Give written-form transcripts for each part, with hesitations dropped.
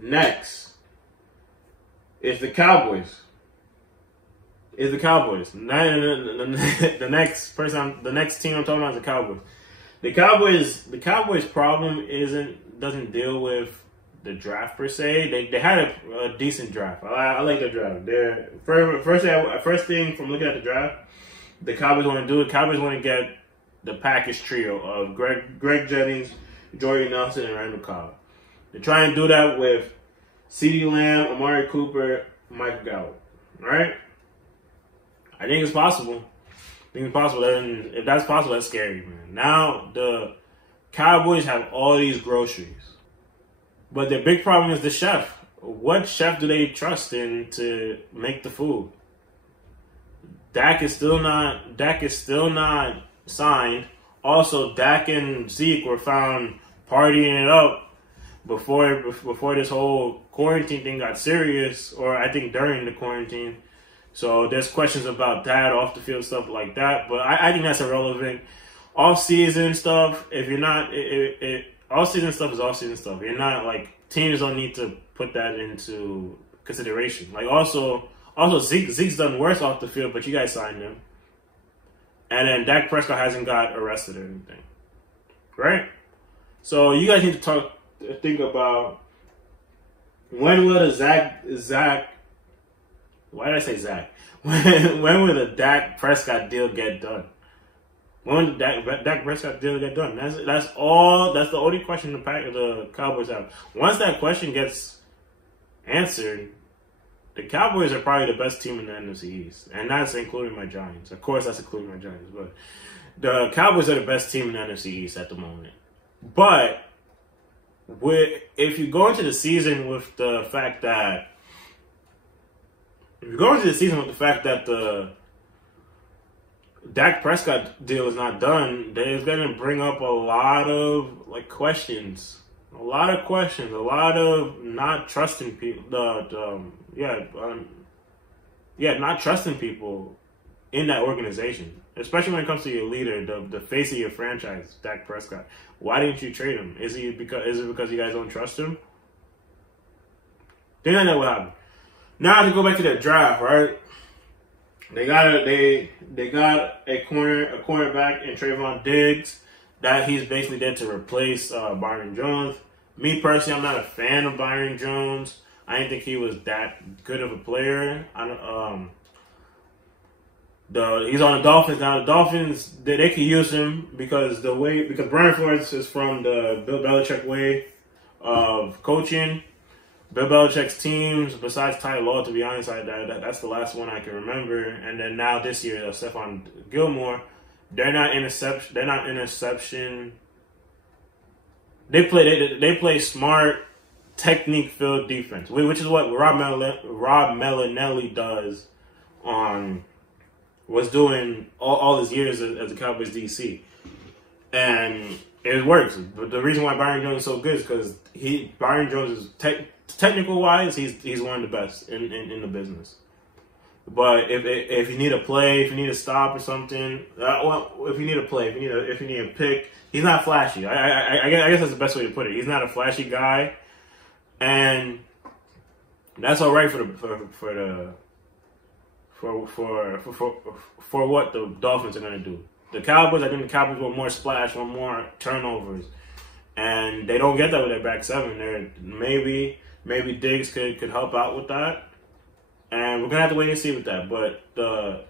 Next is the Cowboys. The next team I'm talking about is the Cowboys. The Cowboys problem doesn't deal with the draft per se. They had a decent draft. I like the draft. First thing from looking at the draft, the Cowboys want to do it. Cowboys want to get the package trio of Greg Jennings, Jordy Nelson, and Randall Cobb. They're trying to do that with CeeDee Lamb, Amari Cooper, Michael Gallup. All right? I think it's possible. And if that's possible, that's scary, man. Now, the Cowboys have all these groceries. But the big problem is the chef. What chef do they trust in to make the food? Dak is still not signed. Also, Dak and Zeke were found partying it up before this whole quarantine thing got serious, or I think during the quarantine. So there's questions about that, off the field stuff like that. But I think that's irrelevant. Off season stuff, if you're not, off season stuff is off season stuff. You're not like, teams don't need to put that into consideration. Like also Zeke's done worse off the field, but you guys signed him. And then Dak Prescott hasn't got arrested or anything, right? So you guys need to think about when will the Zach. Why did I say Zach? When will the Dak Prescott deal get done? When will the Dak Prescott deal get done? That's all. That's the only question the Cowboys have. Once that question gets answered, the Cowboys are probably the best team in the NFC East, and that's including my Giants. Of course, that's including my Giants, but the Cowboys are the best team in the NFC East at the moment. But if you go into the season with the fact that the Dak Prescott deal is not done, it's going to bring up a lot of questions. A lot of not trusting people. Not trusting people in that organization, especially when it comes to your leader, the face of your franchise, Dak Prescott. Why didn't you trade him? Is it because you guys don't trust him? Then I know what happened. Now to go back to that draft, right? They got a cornerback in Trayvon Diggs that he's basically there to replace Byron Jones. Me personally, I'm not a fan of Byron Jones. I didn't think he was that good of a player. He's on the Dolphins now. The Dolphins they could use him because Brian Flores is from the Bill Belichick way of coaching. Bill Belichick's teams, besides Ty Law, to be honest, that's the last one I can remember. And then now this year, Stephon Gilmore, they're not interception. They play smart, technique-filled defense, which is what Rob Malinelli was doing all his years as the Cowboys DC, and it works. But the reason why Byron Jones is so good is because Byron Jones is technical wise, he's one of the best in the business. But if you need a play, if you need a stop or something, if you need a play, if you need a pick, he's not flashy. I guess that's the best way to put it. He's not a flashy guy, and that's all right for what the Dolphins are gonna do. I think the Cowboys want more splash, want more turnovers, and they don't get that with their back seven. Maybe Diggs could help out with that. And we're gonna have to wait and see with that. But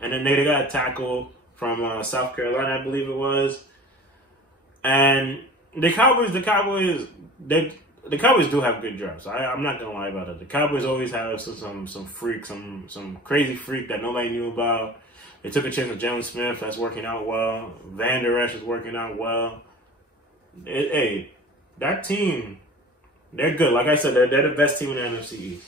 and then they got a tackle from South Carolina, I believe it was. And the Cowboys do have good drafts. I'm not gonna lie about it. The Cowboys always have some freak, some crazy freak that nobody knew about. They took a chance with Jalen Smith. That's working out well. Van Der Esch is working out well. That team, they're good. Like I said, they're the best team in the NFC East.